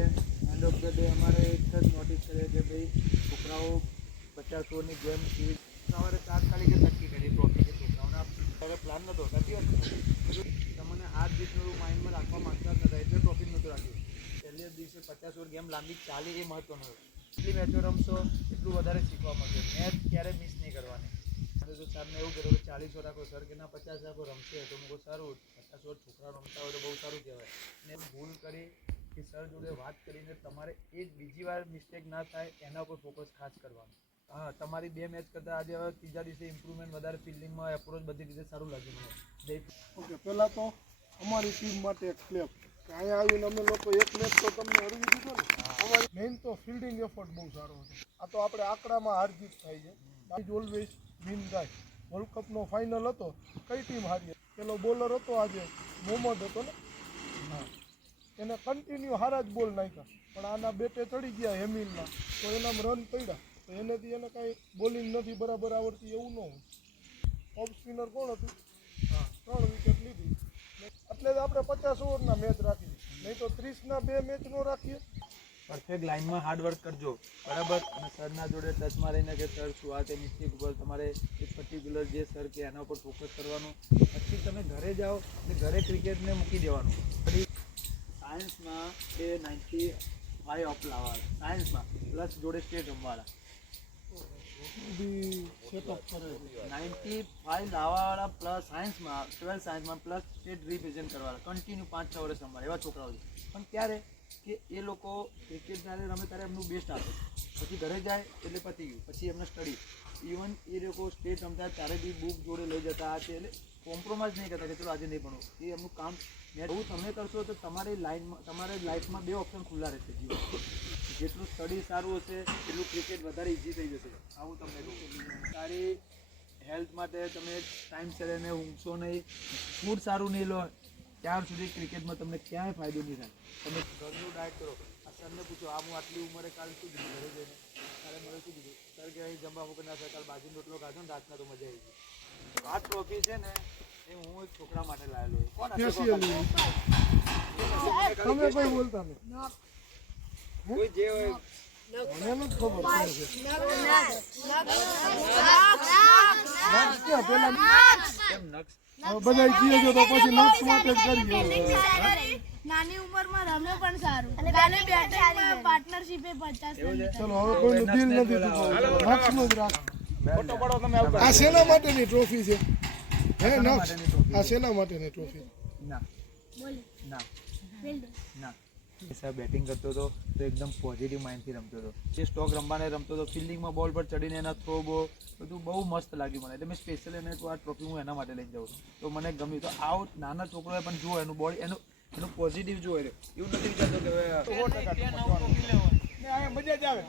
End of the day અમારે એક જ નોટિસ કરીએ કે ભાઈ છોકરાઓ 50 ઓવરની ગેમ સવારે 4 તારીખે નક્કી કરી ટ્રોફી કે છોકરાઓને ત્યારે પ્લાન નહોતો સાચી વાત તમને આ જ રીતનું માઇન્ડમાં રાખવા માંગતા હતા એટલે ટ્રોફી નહોતું રાખ્યું પહેલે દિવસે 50 ઓવર ગેમ લાંબી ચાલે એ મહત્વનું હોય એટલી મેચો રમશો એટલું વધારે શીખવા મળશે મેચ ક્યારે મિસ નહીં કરવાની તો સરને એવું કર્યું કે 40 ઓવર રાખો સર કે ના 50 રાખો રમશે તો હું સારું 50 ઓવર છોકરા રમતા હોય તો બહુ સારું કહેવાય ને ભૂલ કરી કે સર જોડે વાત કરીને તમારે એક બીજી વાર મિસ્ટેક ના થાય એના ઉપર ફોકસ ખાસ કરવાનું હા તમારી 2 મેચ કરતાં આજે હવે ત્રીજા દિવસે ઇમ્પ્રુવમેન્ટ વધારે ફિલ્ડિંગમાં એપ્રોચ બધી રીતે સારું લાગ્યું મને ઓકે પહેલાં તો અમારી ટીમ માટે એક ક્લેપ કે અહીંયા આવીને અમે લોકો એક મેચ તો તમને હરવી દીધો ને અમારી મેઇન તો ફિલ્ડિંગ એફર્ટ બહુ સારો હતો આ તો આપણે આંકડામાં હાર જીત થાય છે ઇઝ ઓલવેઝ વિન થાય વર્લ્ડ કપનો ફાઇનલ હતો કઈ ટીમ હારી પેલો બોલર હતો આજે મોહમ્મદ હતો ને હા એને કન્ટિન્યુ હારા જ બોલ નાખ્યા પણ આના બેટે ચડી ગયા હેમિલના તો એનામાં રન પડ્યા તો એનેથી એને કાંઈ બોલિંગ નથી બરાબર આવડતી એવું ન હોય ઓફ સ્પિનર કોણ હતું હા 3 વિકેટ લીધી એટલે જ આપણે 50 ઓવરના મેચ રાખી નહીં તો 30ના 2 મેચ ન રાખીએ પરફેક્ટ લાઇનમાં હાર્ડવર્ક કરજો બરાબર અને સરના જોડે ટચમાં રહીને કે સર શું આ તે મિસ્ટેક ઉપર તમારે એક પર્ટિક્યુલર જે સર કે એના ઉપર ફોકસ કરવાનું પછી તમે ઘરે જાઓ એટલે ઘરે ક્રિકેટને મૂકી દેવાનું પછી સાયન્સમાં એ 95 અપ લાવવાના સાયન્સમાં પ્લસ જોડે સ્ટેટ રમવાના સેટઅપ કરે 95 લાવવાવાળા પ્લસ સાયન્સમાં 12 સાયન્સમાં પ્લસ સ્ટેટ રિપ્રેઝેન્ટ કરવાના કન્ટિન્યુ 5-6 વર્ષ રમવાના એવા છોકરાઓ છે પણ ત્યારે કે એ લોકો ક્રિકેટ જ્યારે રમે ત્યારે એમનું બેસ્ટ આપે પછી ઘરે જાય એટલે પતી ગયું પછી એમને સ્ટડી ઇવન એ લોકો સ્ટેટ રમતા ત્યારે બી બુક જોડે લઈ જતા છે એટલે કોમ્પ્રોમાઇઝ નહીં કરતા કે ચલો આજે નહીં ભણવું એ એમનું કામ એવું તમે કરશો તો તમારી લાઈફમાં 2 ઓપ્શન ખુલ્લા રહેશે જીવન જેટલું સ્ટડી સારું હશે એટલું ક્રિકેટ વધારે ઇઝી થઈ જશે આવું તમને કહું સારી હેલ્થ માટે તમે ટાઈમસર એને ઊંઘશો નહીં ફૂડ સારું નહીં લો ત્યાર સુધી ક્રિકેટમાં તમને ક્યાંય ફાયદો નહીં થાય તમે ઘરનું ડાયટ કરો આ સરને પૂછો આ હું આટલી ઉંમરે કાલે શું કીધું ઘરે જઈને કાલે મને શું કીધું સર કે અહીં જમવા મૂકે ના સર કાલે બાજરીનો રોટલો ખાધો ને રાતના તો મજા આવી ગઈ આ ટ્રોફી છે ને એ હું એક છોકરા માટે લાવેલો તમે કોઈ બોલતા નહીં કોઈ જે હોય મને નથી ખબર બધા કીએ છો તો પછી નક્ષ માટે જ કરીએ નાની ઉંમરમાં રમે પણ સારું અને નાની બેટિંગમાં પાર્ટનરશિપ એ 50 ચલો હવે કોઈનું દિલ નથી દુખાવું નક્ષનું જ રાખ ફોટો પાડો તમે આ શેના માટેની ટ્રોફી છે હે નક્ષ આ શેના માટેની ટ્રોફી ના ના ના સર બેટિંગ કરતો હતો તો એકદમ પોઝિટિવ માઇન્ડથી રમતો હતો જે સ્ટોક રમવાને રમતો હતો ફિલ્ડિંગમાં બોલ પર ચડીને એના થ્રો બધું બહુ મસ્ત લાગ્યું મને એટલે મેં સ્પેશિયલ એને આ ટ્રોફી હું એના માટે લઈને જાઉં તો મને ગમ્યું તો આવો નાના છોકરોએ પણ જુઓ એનું બોડી એનું પોઝિટિવ જુઓ એવું નથી વિચારતો કે મજા જ આવે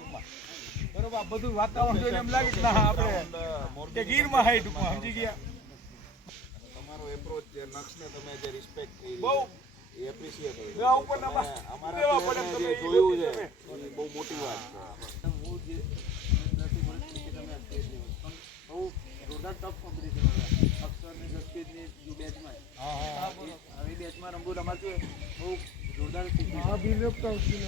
બરોબર બધું વાતાવરણ જોઈને એમ લાગે કે ના આપણે કે ગીરમાં હાઈ ટૂંકમાં સમજી ગયા તમારો એપ્રોચ જે નક્ષને તમે જે રિસ્પેક્ટ કરી બહુ એ એપ્રિશિએટ હોય દેવા ઉપર અમારા પ્લેયરને જે જોયું છે એ બહુ મોટી વાત છે હું જે નથી બોલતો કે તમે અત્યારે પણ બહુ જોરદાર ટફ કોમ્પિટિશન હતા અક્ષર ને જસપ્રીતની જો બેચમાં આવી બેચમાં રમવું તમારે શું બહુ જોરદાર આ બી લેફ્ટ અક્ષર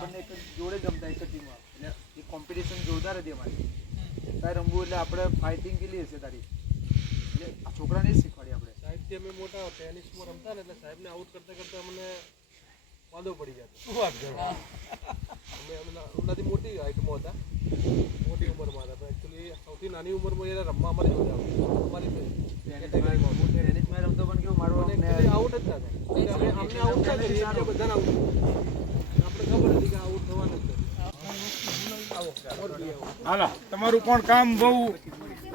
બંને એક જોડે જમતા એક ટીમમાં એટલે એ કોમ્પિટિશન જોરદાર હતી અમારી તારે રમવું એટલે આપણે ફાઇટિંગ કેટલી હશે તારી એટલે આ છોકરાને જ શીખવાડી આપણે સાહેબથી અમે મોટા ટેનિસમાં રમતા ને એટલે સાહેબને આઉટ કરતા કરતા મને વાંધો પડી જતો શું વાત કરો અમે હમણાંથી મોટી હાઇટમાં હતા મોટી ઉંમરમાં હતા પણ એકચ્યુઅલી સૌથી નાની ઉંમરમાં એને રમવા અમારી જોડે અમારી ટેનિસમાં રમતો પણ કેવું મારું આઉટ જ ના થાય અમને આઉટ ના કરીએ એટલે બધાને આઉટ આપણે ખબર હતી કે આઉટ થવાના જ હાલો તમારું પણ કામ બહુ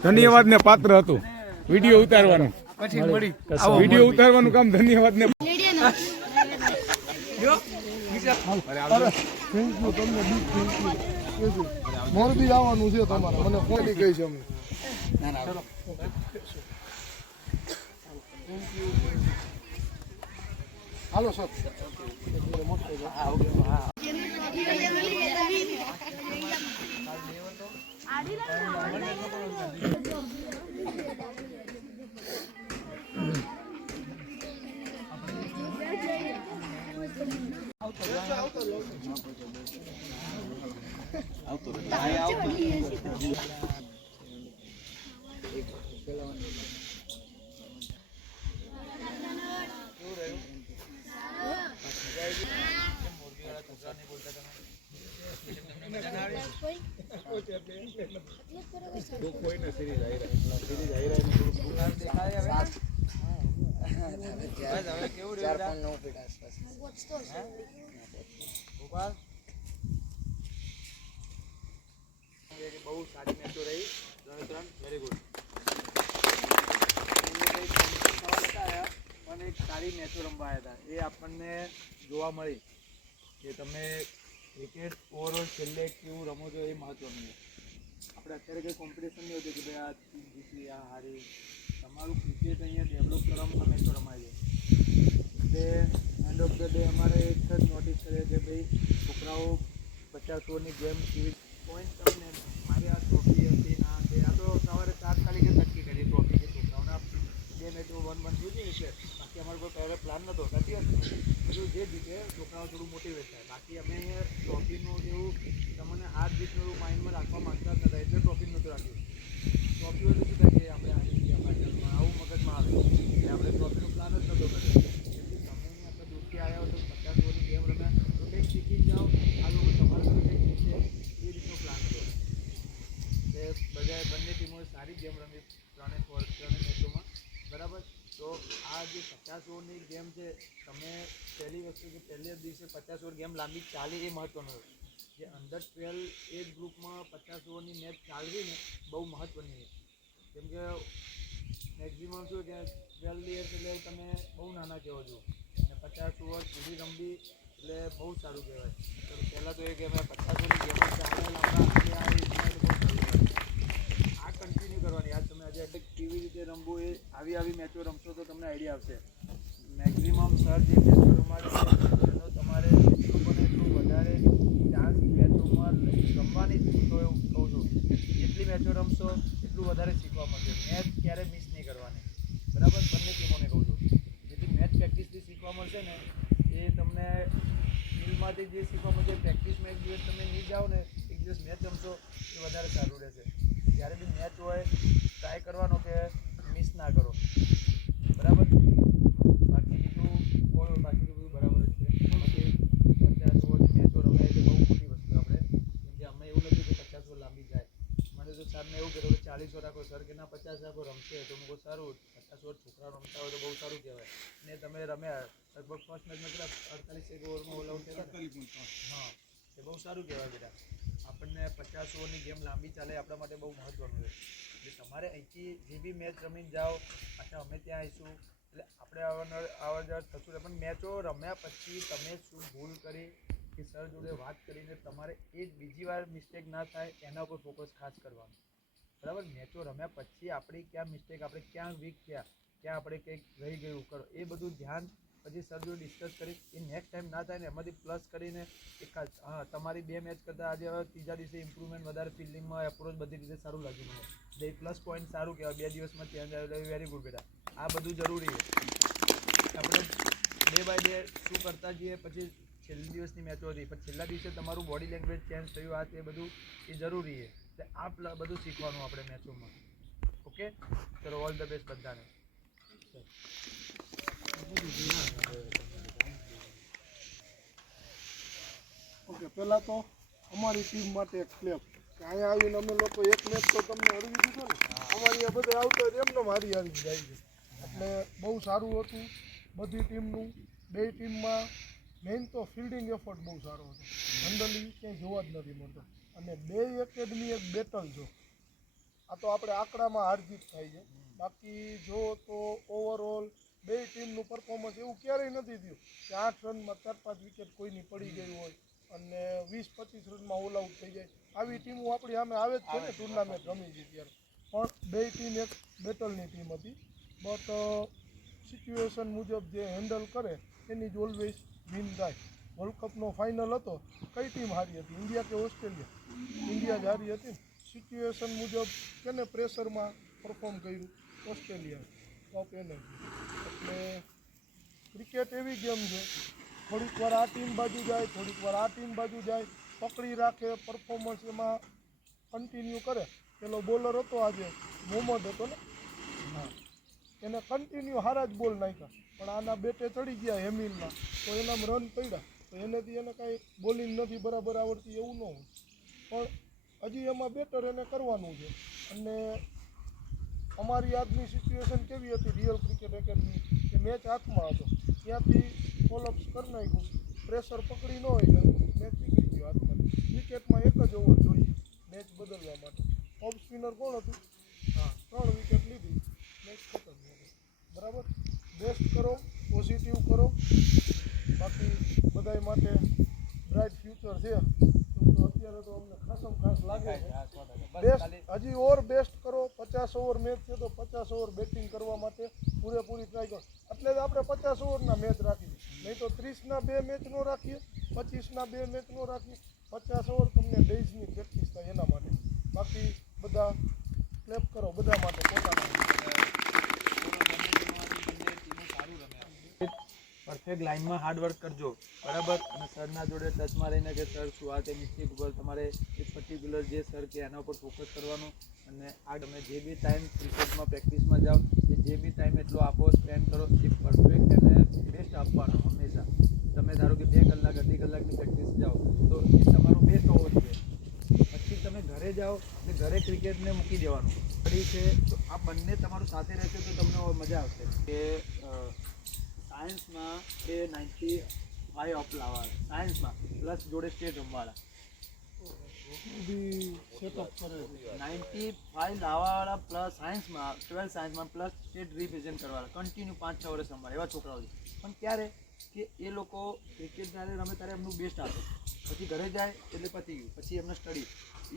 ધન્યવાદ ને પાત્ર હતું વિડીયો ઉતારવાનું પછી મળી વિડીયો ઉતારવાનું કામ ધન્યવાદ ને મોરબી આવવાનું છે તમારે મને ફોન કહી છે અમને હાલો સર બહુ સારી મેચો રહી 3-3 વેરી ગુડ. પણ એક સારી મેચો રમવાયા હતા એ આપણને જોવા મળી કે તમે ક્રિકેટ ઓવરઓલ છેલ્લે કેવું રમો છો એ મહત્વનું છે. આપણે અત્યારે કંઈ કોમ્પિટિશન નહીં હોતું કે ભાઈ આ ટીમ જીતી આ હારી. તમારું ક્રિકેટ અહીંયા ડેવલપ કરવામાં મેચો રમાય છે. એટલે એન્ડ ઓફ ધ ડે અમારે એક જ નોટિસ કરીએ કે ભાઈ છોકરાઓ 50 ઓવરની ગેમ કેવી પોઈન્ટ તમને મારી આ ટ્રોફી હતી ના તે આ તો સવારે તાત્કાલિક જ નક્કી કરી ટ્રોફી કે છોકરાઓના બે મેચો 1-1 થઈ ગઈ છે. બાકી અમારો કોઈ પહેલો પ્લાન નહોતો નથી બધું જે જીતે છોકરાઓ થોડું મોટિવેટ થાય. બાકી અમે અહીંયા ટ્રોફીનું જેવું તમને આ જ રીતનું એવું માઇન્ડમાં રાખવા માંગતા જ નતા એટલે ટ્રોફી નહોતું રાખ્યું. ટ્રોફી હોય તો શું થાય કે આપણે આવી ગયા ફાઇનલમાં આવું મગજમાં આવે કે આપણે ટ્રોફીનો પ્લાન જ નહોતો કર્યો. એટલે તમે આપણે દૂરથી આવ્યા હો તો 50 ઓવરની ગેમ રમ્યા તો કંઈક શીખીને જાઓ. આ લોકો તમારા ઘરે કંઈક શીખે એ રીતનો પ્લાન હતો. કે બંને ટીમોએ સારી ગેમ રમી ત્રણેય મેચોમાં બરાબર. તો આ જે 50 ઓવરની ગેમ છે તમે પહેલી વસ્તુ કે પહેલે દિવસે 50 ઓવર ગેમ લાંબી ચાલે એ મહત્ત્વનું હોય. જે અંડર 12 એજ ગ્રુપમાં 50 ઓવરની મેચ ચાલવી ને બહુ મહત્ત્વની છે. કેમ કે મેક્ઝિમમ શું કે 12 યર્સ એટલે તમે બહુ નાના કહેવો છો અને 50 ઓવર પૂરી રમવી એટલે બહુ સારું કહેવાય. તો પહેલાં તો એ કે અમે 50 ઓવરની ગેમ ચાલે લાંબા બહુ સારું કહેવાય. આ કન્ટિન્યુ કરવાની. આજ તમે આજે એટલે કેવી રીતે રમવું એ આવી મેચો રમશો તો તમને આઈડિયા આવશે. મેક્ઝિમમ સર જે મેચો રમાડે છે એનો તમારે જેટલું બને એટલું વધારે ચાન્સ મેચોમાં રમવાની જ તો એવું કહું છું. જેટલી મેચો રમશો એટલું વધારે શીખવા મળશે. મેચ ક્યારેય મિસ નહીં કરવાની બરાબર. બંને ટીમોને કહું છું જેટલી મેચ પ્રેક્ટિસથી શીખવા મળશે ને એ તમને ફિલ્ડમાંથી જે શીખવા મળશે પ્રેક્ટિસમાં એક દિવસ તમે નહીં જાઓ ને એક દિવસ મેચ રમશો એ વધારે સારું રહેશે. જ્યારે બી મેચ હોય ટ્રાય કરવાનો કે મિસ ના કરો બરાબર. બાકી બીજું બાકી તો બધું બરાબર જ છે. પછી 50 ઓવરની મેચો રમાય એટલે બહુ મોટી વસ્તુ આપણે. કેમ કે અમે એવું નથી કે 50 ઓવર લાંબી જાય. મને તો સરને એવું કહેતો કે 40 ઓવર રાખો. સર કે ના 50 રાખો રમશે તો હું કહું સારું 50 ઓવર છોકરા રમતા હોય તો બહુ સારું કહેવાય. ને તમે રમ્યા લગભગ ફર્સ્ટ મેચમાં કેટલા 48 ઓવરમાં ઓલ આઉટ થયા. હા એ બહુ સારું કહેવાય બેટા. આપણને 50 ઓવરની ગેમ લાંબી ચાલે આપણા માટે બહુ મહત્ત્વનું છે. એટલે તમારે અહીંથી જે બી મેચ રમીને જાઓ પાછા અમે ત્યાં આવીશું એટલે આપણે આવર જવર થતું રહે. પણ મેચો રમ્યા પછી તમે શું ભૂલ કરી કે સર જોડે વાત કરીને તમારે એ જ બીજી વાર મિસ્ટેક ના થાય એના ઉપર ફોકસ ખાસ કરવાનું બરાબર. મેચો રમ્યા પછી આપણી ક્યાં મિસ્ટેક આપણે ક્યાં વીક થયા ક્યાં આપણે કંઈક રહી ગયું કરો એ બધું ધ્યાન પછી સર જોડે ડિસ્કસ કરી એ નેક્સ્ટ ટાઈમ ના થાય ને એમાંથી પ્લસ કરીને એક હા તમારી 2 મેચ કરતાં આજે હવે ત્રીજા દિવસે ઇમ્પ્રુવમેન્ટ વધારે ફિલ્ડિંગમાં એપ્રોચ બધી રીતે સારું લાગ્યું મને. એટલે પ્લસ પોઈન્ટ સારું કહેવાય. 2 દિવસમાં ચેન્જ આવ્યો એટલે વેરી ગુડ બેટા. આ બધું જરૂરી છે. આપણે 2 બાય 2 શું કરતા જઈએ પછી છેલ્લા દિવસની મેચો હતી પણ છેલ્લા દિવસે તમારું બોડી લેંગ્વેજ ચેન્જ થયું આ તે બધું એ જરૂરી છે. એટલે આ બધું શીખવાનું આપણે મેચોમાં. ઓકે ચલો ઓલ ધ બેસ્ટ બધાને. ઓકે પહેલાં તો અમારી ટીમ માટે એક ક્લેપ કે અહીંયા આવીને અમે લોકો એક મેચ તો તમને હરવી દીધો ને. અમારી આ બધા આવતો એમને મારી આવી જાય છે. એટલે બહુ સારું હતું બધી ટીમનું. 2 ટીમમાં મેઇન તો ફિલ્ડિંગ એફર્ટ બહુ સારો હતો. જનરલી ક્યાંય જોવા જ નથી મળતો. અને 2 એકેડમી એક બેટલ જો આ તો આપણે આંકડામાં હાર જીત થાય છે. બાકી જો તો ઓવરઓલ 2 ટીમનું પરફોર્મન્સ એવું ક્યારેય નથી થયું કે 8 રનમાં 4-5 વિકેટ કોઈની પડી ગઈ હોય અને 20-25 રનમાં ઓલ આઉટ થઈ જાય. આવી ટીમો આપણી સામે આવે જ છે ને ટુર્નામેન્ટ રમી છે ત્યારે. પણ 2 ટીમ એક બેટલની ટીમ હતી. બટ સિચ્યુએશન મુજબ જે હેન્ડલ કરે એની જ ઓલવેઝ વિન થાય. વર્લ્ડ કપનો ફાઇનલ હતો કઈ ટીમ હારી હતી ઇન્ડિયા કે ઓસ્ટ્રેલિયા? ઇન્ડિયા જ હારી હતી. સિચ્યુએશન મુજબ કેને પ્રેશરમાં પરફોર્મ કર્યું? ઓસ્ટ્રેલિયા ટોપ એનર્જી. એટલે ક્રિકેટ એવી ગેમ છે થોડીક વાર આ ટીમ બાજુ જાય, થોડીક વાર આ ટીમ બાજુ જાય, પકડી રાખે, પરફોર્મન્સ એમાં કન્ટિન્યુ કરે. પેલો બોલર હતો આજે મોહમ્મદ હતો ને, હા, એને કન્ટિન્યુ હારા જ બોલ નાખ્યા, પણ આના બેટે ચડી ગયા હેમિલના, તો એનામ રન પડ્યા. તો એનેથી એને કાંઈ બોલિંગ નથી બરાબર આવડતી એવું ન હોય, પણ હજી એમાં બેટર એને કરવાનું છે. અને અમારી આજની સિચ્યુએશન કેવી હતી રિયલ ક્રિકેટ એકેડમી, કે મેચ હાથમાં હતો, ત્યાંથી કોલેપ્સ કરી નાખ્યું, પ્રેશર પકડી ન હોય મેચ નીકળી ગયો હાથમાંથી. ક્રિકેટમાં એક જ ઓવર જોઈએ મેચ બદલવા માટે. ઓફ સ્પિનર કોણ હતું? હા, 3 વિકેટ લીધી, મેચ ખતમ. બરાબર, બેસ્ટ કરો, પોઝિટિવ કરો, બાકી બધાય માટે બ્રાઇટ ફ્યુચર છે એવું તો અત્યારે તો અમને ખાસમ ખાસ લાગે છે. બેસ્ટ હજી ઓવર બેસ્ટ કરો. 50 ઓવર મેચ છે તો 50 ઓવર બેટિંગ કરવા માટે પૂરેપૂરી ટ્રાય કરો. એટલે જ આપણે 50 ઓવરના મેચ રાખીએ, નહીં તો 30ના 2 મેચ નો રાખીએ, 25ના 2 મેચ નો રાખીએ. 50 ઓવર તમને ડેઝની પ્રેક્ટિસ થાય એના માટે. બાકી બધા ક્લેપ કરો બધા માટે પોતાના. પરફેક્ટ લાઇનમાં હાર્ડવર્ક કરજો, બરાબર. અને સરના જોડે ટચમાં રહીને કે સર શું આ તે મિસ્ટેક ઉપર તમારે એક પર્ટિક્યુલર જે સર કે એના ઉપર ફોકસ કરવાનું. અને આ તમે જે બી ટાઈમ ક્રિકેટમાં પ્રેક્ટિસમાં જાઓ એ જે બી ટાઈમ એટલો આપો, સ્પેન્ડ કરો, એ પરફેક્ટ એને બેસ્ટ આપવાનો હંમેશા. તમે ધારો કે 2 કલાક 2.5 કલાકની પ્રેક્ટિસ જાઓ તો એ તમારું બેસ્ટ હોવો જોઈએ. પછી તમે ઘરે જાઓ એટલે ઘરે ક્રિકેટને મૂકી દેવાનું. સ્ટડી છે તો આ બંને તમારું સાથે રહેશે તો તમને મજા આવશે. કે સાયન્સમાં એ 95 અપ લાવવા, સાયન્સમાં પ્લસ જોડે સ્ટેટ રમવાળા બી સેટઅપ કરે છે. 95 લાવવાવાળા પ્લસ સાયન્સમાં 12 સાયન્સમાં પ્લસ સ્ટેટ રિપ્રેઝેન્ટ કરવાવાળા કન્ટિન્યુ 5-6 વર્ષ રમવાના એવા છોકરાઓ છે. પણ ત્યારે કે એ લોકો ક્રિકેટ જ્યારે રમે ત્યારે એમનું બેસ્ટ આપે, પછી ઘરે જાય એટલે પતી ગયું, પછી એમને સ્ટડી.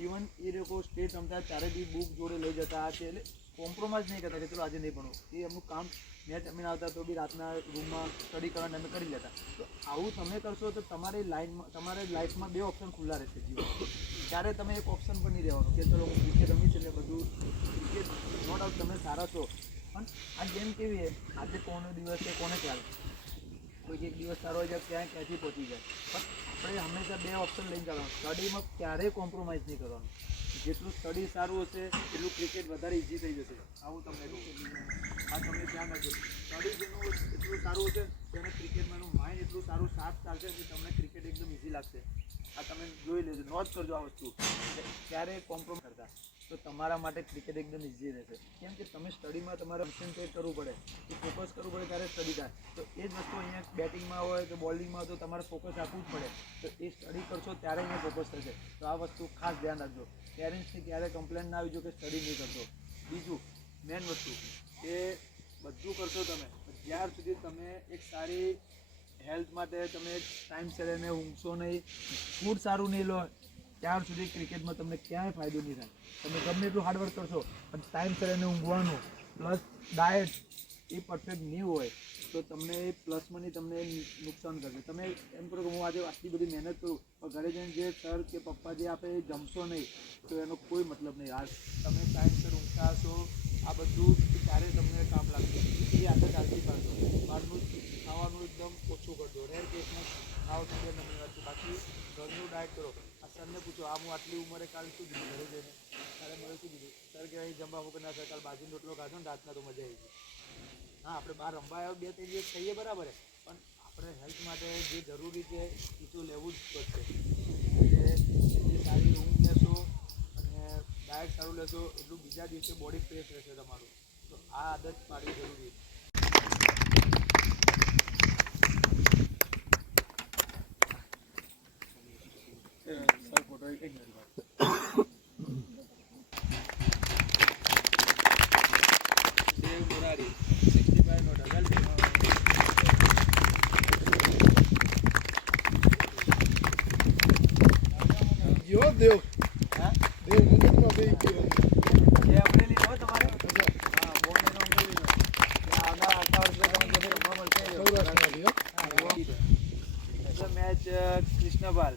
ઇવન એ લોકો સ્ટેટ રમતા ત્યારે બી બુક જોડે લઈ જતા છે, એટલે કોમ્પ્રોમાઇઝ નહીં કરતા કે ચલો આજે નહીં ભણવું. એ એમનું કામ મેચ રમીને આવતા તો બી રાતના રૂમમાં સ્ટડી કરવાને અમે કરી લેતા. તો આવું તમે કરશો તો તમારી લાઈફમાં 2 ઓપ્શન ખુલ્લા રહેશે જીવન. ત્યારે તમે એક ઓપ્શન પણ નહીં રહેવાનું કે ચલો હું ક્રિકેટ રમીશ એટલે બધું ક્રિકેટ નો ડાઉટ તમે સારા છો, પણ આ ગેમ કેવી છે આજે કોનો દિવસ છે કોને ખ્યાલ. કોઈક એક દિવસ સારો હોય જાય ક્યાંથી પહોંચી જાય. પણ આપણે હંમેશા 2 ઓપ્શન લઈને ચાલવાનું. સ્ટડીમાં ક્યારેય કોમ્પ્રોમાઇઝ નહીં કરવાનું. જેટલું સ્ટડી સારું હશે એટલું ક્રિકેટ વધારે ઇઝી થઈ જશે. આવું તમને કહું, આ તમને ધ્યાન રાખજો. સ્ટડી જેનું એટલું સારું હશે તેને ક્રિકેટમાં એનું માઇન્ડ એટલું સારું શાર્પ ચાલશે કે તમને ક્રિકેટ એકદમ ઇઝી લાગશે. આ તમે જોઈ લેજો, નોટ કરજો આ વસ્તુ, ક્યારેય કોમ્પ્રોમાઇઝ કરતા તો તમારા માટે ક્રિકેટ એકદમ ઇઝી રહેશે. કેમ કે તમે સ્ટડીમાં તમારે કોન્સન્ટ્રેટ કરવું પડે, એ ફોકસ કરવું પડે ત્યારે સ્ટડી થાય. તો એ જ વસ્તુ અહીંયા બેટિંગમાં હોય કે બોલિંગમાં તો તમારે ફોકસ આપવું જ પડે. તો એ સ્ટડી કરશો ત્યારે અહીંયા ફોકસ થશે. તો આ વસ્તુ ખાસ ધ્યાન રાખજો. પેરેન્ટ્સની ક્યારે કમ્પ્લેન ના આવી જો કે સ્ટડી નહીં કરતો. બીજું મેન વસ્તુ કે બધું કરશો તમે, જ્યાર સુધી તમે એક સારી હેલ્થ માટે તમે ટાઈમસર એને ઊંઘશો નહીં, ફૂડ સારું નહીં લો, ત્યાર સુધી ક્રિકેટમાં તમને ક્યાંય ફાયદો નહીં થાય. તમે ગમે એટલું હાર્ડવર્ક કરશો પણ ટાઈમસર એને ઊંઘવાનું પ્લસ ડાયટ એ પરફેક્ટ નહીં હોય તો તમને એ પ્લસમાં તમને નુકસાન કરશે. તમે એમ કરો કે હું આજે આટલી બધી મહેનત કરું પણ ઘરે જઈને જે સર કે પપ્પા જે આપે એ જમશો નહીં તો એનો કોઈ મતલબ નહીં. આ તમે ટાઈમસર ઊંઘતા હશો, આ બધું ત્યારે તમને કામ લાગશે. એ આદત ચાલતી પાડશો. બહારનું ખાવાનું એકદમ ઓછું કરજો. રેર કેસમાં ખાવ તો બે નંબરની વાત છે. બાકી ઘરનું ડાયટ કરો. આ સરને પૂછો આ હું આટલી ઉંમરે કાલ શું કીધું ઘરે જઈને, તારે મને શું કીધું સર કે અહીં જમવા મૂકે ના સર કાલ બાજરીનો રોટલો ખાધો ને રાતના તો મજા આવી ગઈ. હા, આપણે બહાર રમવા આવ્યો 2-3 દિવસ ખાઈએ બરાબર, પણ આપણે હેલ્થ માટે જે જરૂરી છે એ તો લેવું જ પડશે. એટલે જે સારી ઊંઘ લેશો અને ડાયટ સારું લેશો એટલું બીજા દિવસે બોડી ફ્રેશ રહેશે તમારું. તો આ આદત પાડવી જરૂરી છે. દેવ મોરારી 65 નો ડબલ ગયો દેવ હા દેવ મગજમાં બે ગયો. એ અમરેલી હોય તમારે? હા, બોર્ડનો અમરેલીનો. આવતા વર્ષે તમે બધે રમવા મળશે. સૌરાષ્ટ્રમાંથી હો. હા, મેચ કૃષ્ણપાલ.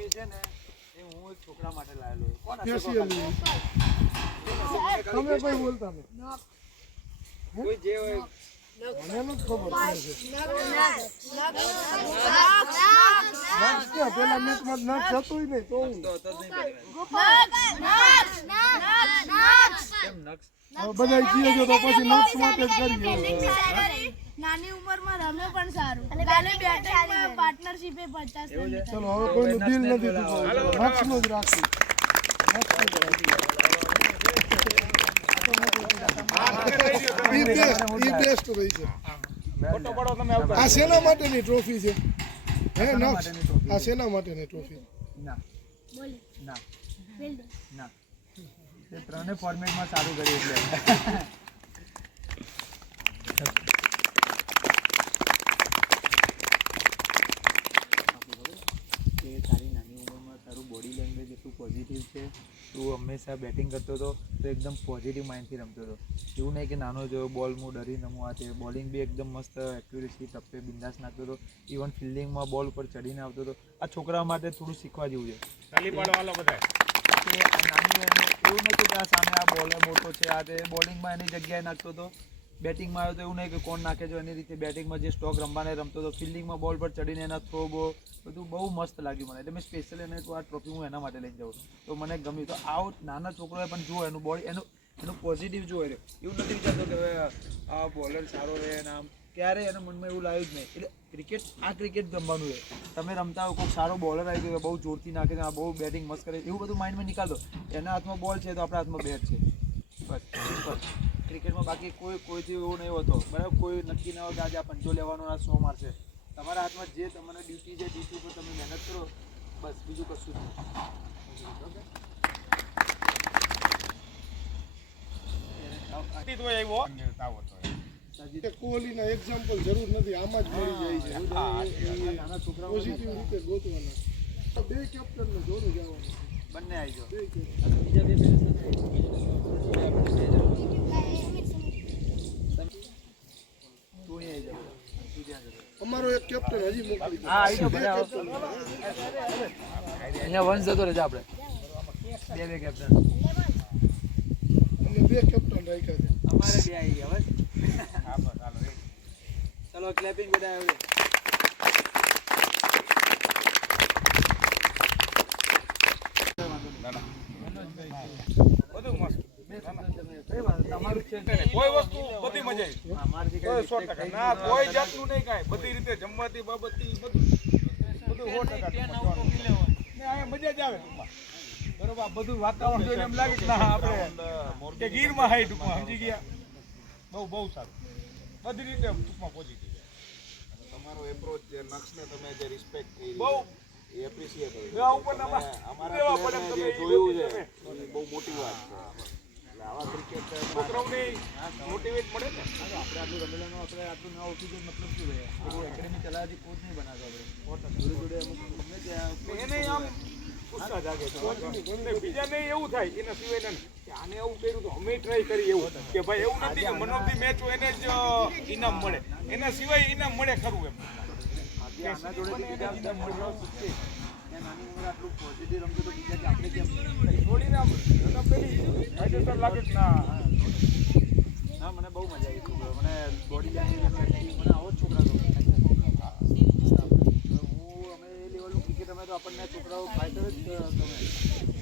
ટ્રોફી છે ને એ હું એક છોકરા માટે લાવેલો છું. કોણ હશે સ્પેશિયલી તમે કોઈ બોલતા નહીં કોઈ જે હોય મને નથી ખબર કોણ છે પેલા મેચમાં નખ જતું નહીં તો હું તો હતો જ નહીં પહેલી કેમ નક્ષ બધા જીએ છો તો પછી નક્ષ માટે જ કરીએ નાની ઉંમરમાં રમે પણ સારું કાલે બેટિંગમાં પાર્ટનરશિપે 50 રન ચલો હવે કોઈનું દિલ નથી દુખાવું નક્ષનું જ રાખવું ઈ બેસ્ટ રહી છે ફોટો પાડો તમે આવતા આ શેના માટેની ટ્રોફી છે હે નક્ષ આ શેના માટેની ટ્રોફી ના ના ના એ ત્રણે ફોર્મેટમાં સારું કર્યું એટલે કે તારી નાની ઉંમરમાં તારું બોડી લેંગ્વેજ એટલું પોઝિટિવ છે તું હંમેશા બેટિંગ કરતો હતો તો એકદમ પોઝિટિવ માઇન્ડથી રમતો હતો એવું નહીં કે નાનો જો બોલ હું ડરીને રમું આ તે બોલિંગ બી એકદમ મસ્ત એક્યુરેસી ટપ્પે બિંદાસ નાખતો હતો ઇવન ફિલ્ડિંગમાં બોલ ઉપર ચડીને આવતો હતો આ છોકરા માટે થોડું શીખવા જેવું છે તાલી પાડો હાલો બધા કે આ નાની એવું નથી કે આ સામે આ બોલર મોટો છે આ તે બોલિંગમાં એની જગ્યાએ નાખતો હતો બેટિંગમાં આવ્યો તો એવું નહીં કે કોણ નાખે છે એની રીતે બેટિંગમાં જે સ્ટોક રમવાને રમતો હતો ફિલ્ડિંગમાં બોલ પર ચડીને એના થ્રો બધું બહુ મસ્ત લાગ્યું મને એટલે મેં સ્પેશિયલ એને તો આ ટ્રોફી હું એના માટે લઈને જાઉં તો મને ગમ્યું તો આવું નાના છોકરોએ પણ જુઓ એનું બોડી એનું પોઝિટિવ જોવે છે એવું નથી વિચારતો કે હવે આ બોલર સારો રહે અને આમ ક્યારે એના મનમાં એવું લાવ્યું જ નહીં એટલે ક્રિકેટ રમવાનું છે તમે રમતા હો કોઈ સારો બોલર આવી ગયો બહુ જોરથી નાખે છે આ બહુ બેટિંગ મસ્ત કરે એવું બધું માઇન્ડમાં નીકાળો એના હાથમાં બોલ છે તો આપણા હાથમાં બેટ છે બસ સિમ્પલ ક્રિકેટમાં બાકી કોઈથી એવું નહીં હોતો બરાબર કોઈ નક્કી ના હોય કે આજે આ પંચો લેવાનો આ 100 મારશે તમારા હાથમાં જે તમને ડ્યુટી છે ડ્યુટી ઉપર તમે મહેનત કરો બસ બીજું કશું કે કોહલીના એક્ઝામ્પલ જરૂર નથી આમાં જ મળી જાય છે નાના છોકરાઓ પોઝિટિવ રીતે ગોતવાના બે કેપ્ટનને જોડે જવાનું બંને આવી જાઓ બે captain. બીજા બે તું અહીં આવી જાઓ તું ત્યાં જતો અમારો એક કેપ્ટન હજી મોકલી દો. હા આવી જાઓ બધા આવો. અહીંયા વંશ જતો રહેજો આપણે બે કેપ્ટન અમે બે કેપ્ટન રાખ્યા છે અમારે બે આવી ગયા બસ ચલો ક્લેપિંગ બધા આવ્યો બધું મસ્ત તમારું છે કોઈ વસ્તુ બધી મજા આવી કોઈ 100% ના કોઈ જાતનું નહીં કાંઈ બધી રીતે જમવાથી બાબતથી બધું 100% ને આ મજા જ આવે ટૂંકમાં બરોબર આ બધું વાતાવરણ જોઈને એમ લાગે કે ના આપણે કે ગીરમાં હાઈ ટૂંકમાં સમજી ગયા બહુ સારું બધી રીતે ટૂંકમાં પોઝિટિવ તમારો એપ્રોચ જે નક્ષને તમે જે રિસ્પેક્ટ કરી બહુ એ એપ્રિશિએટ હોય આ ઉપર અમારા પ્લેયરને જે જોયું છે એ બહુ મોટી વાત છે એટલે આવા ક્રિકેટ છોકરાઓને મોટિવેટ મળે ને આપણે આટલું રમેલાનું આપણે આટલું ના ઓછું મતલબ શું રહે એવું એકેડેમી ચલાવવાથી કોચ નહીં બનાવતો આપણે જોડે અમુક ગમે ત્યાં એને આમ ઉત્સાહ જાગે છે બીજાને એવું થાય એના સિવાય કે આને એવું કર્યું તો અમે ટ્રાય કરી એવું કે ભાઈ એવું નથી કે મન ઓફ ધી મેચ હોય એને જ ઇનામ મળે એના સિવાય ઇનામ મળે ખરું એમ આના જોડે બીજા બધા મળવા શીખે ત્યાં નાની ઉંમરે આટલું પોઝિટિવ રમતો તો બીજા કે આપણે કેમ થોડીને આમ રકમ પેલી કાયદેસર લાગે કે ના ના મને બહુ મજા આવી છોકરો મને બોડી લેંગ્વેજ મને આવો જ છોકરા ગમે હું અમે એ લેવલનું ક્રિકેટ અમે તો આપણને છોકરાઓ ફાઇટર જ ગમે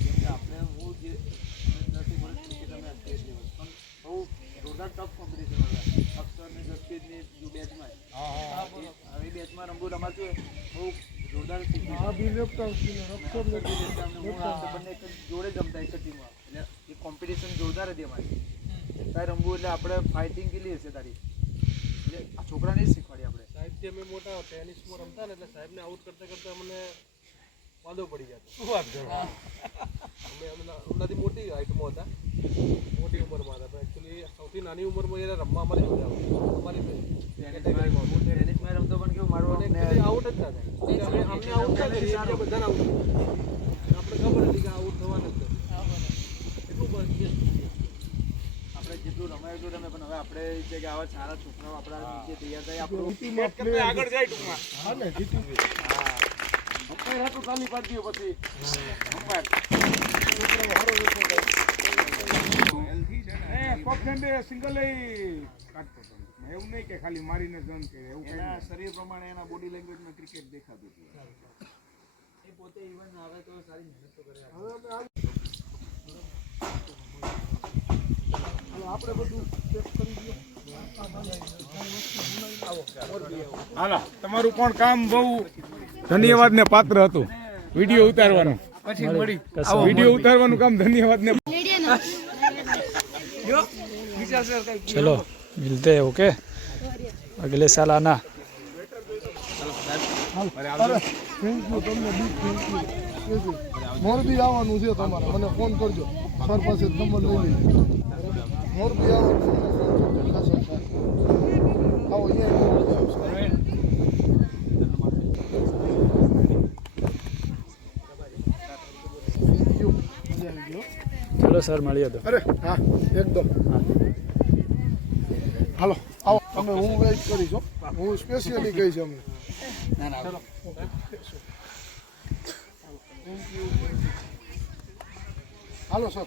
કેમ કે આપણે હું જે 10 વર્ષ ક્રિકેટ અમે સ્ટેટ લેવલ પણ બહુ જોરદાર ટફ કોમ્પિટિશન હતા અક્ષર ને જસપ્રીતની જો બેચમાં આવી બેચમાં રમવું રમાતું બહુ જોરદાર આ બી લેફ્ટ રક્ષર બંને એક જોડે જમતા એક જ ટીમમાં એટલે એ કોમ્પિટિશન જોરદાર હતી અમારી તારે રમવું એટલે આપણે ફાઇટિંગ કેટલી હશે તારી એટલે આ છોકરાને જ શીખવાડી આપણે સાહેબ જે અમે મોટા ટેનિસમાં રમતા ને એટલે સાહેબને આઉટ કરતા મને વાંધો પડી જતો. શું વાત કરો અમે એમનાથી મોટી હાઇટમાં હતા, મોટી ઉંમરમાં હતા, પણ એકચ્યુઅલી સૌથી નાની ઉંમરમાં એને રમવા અમારી જોડે આવતું અમારી ટેનિસમાં રમતો પણ કેવું મારું આઉટ જ ના થાય. અમે અમને આઉટ ના કરીએ એટલે બધાને આઉટ આપણે ખબર હતી કે આઉટ થવાના જ નથી. એટલું બસ આપણે જેટલું રમાય એટલું રમે પણ હવે આપણે છે કે આવા સારા છોકરાઓ આપણા નીચે તૈયાર થાય આપણું આગળ જાય ટૂંકમાં હા ને જીતી હા અમ્પાયર હાટું તાલી પાડી દો પછી અમ્પાયર પગદંડે સિંગલ કાઢતો હતો. એવું નહીં કે ખાલી મારીને જન કરે એવું એના શરીર પ્રમાણે એના બોડી લેંગ્વેજમાં ક્રિકેટ દેખાતું હતું. એ પોતે ઇવન આવે તો સારી મહેનત તો કરે. આપણે બધું ચેક કરી દઈએ. હાલો તમારું પણ કામ બહુ ધન્યવાદ ને પાત્ર હતું. વિડીયો ઉતારવાનું વિડીયો ઉતારવાનું કામ ધન્યવાદ ને चलो मिलते हैं ओके अगले साल आना અરે થેન્ક યુ તમને બી થેન્ક યુ. મોરબી આવવાનું છે તમારે મને ફોન કરજો સર પાસે નંબર લઈ લેજો. મોરબી આવવાનું છે, મને ફોન કરજો. આવો અહીંયા થેન્ક યુ. મજા આવી ગયો. चलो सर મળીએ તો અરે હા એકદમ હાલો આવો તમે હું વેઇટ કરીશ હો. હું સ્પેશિયલી કહીશ અમને હાલો સર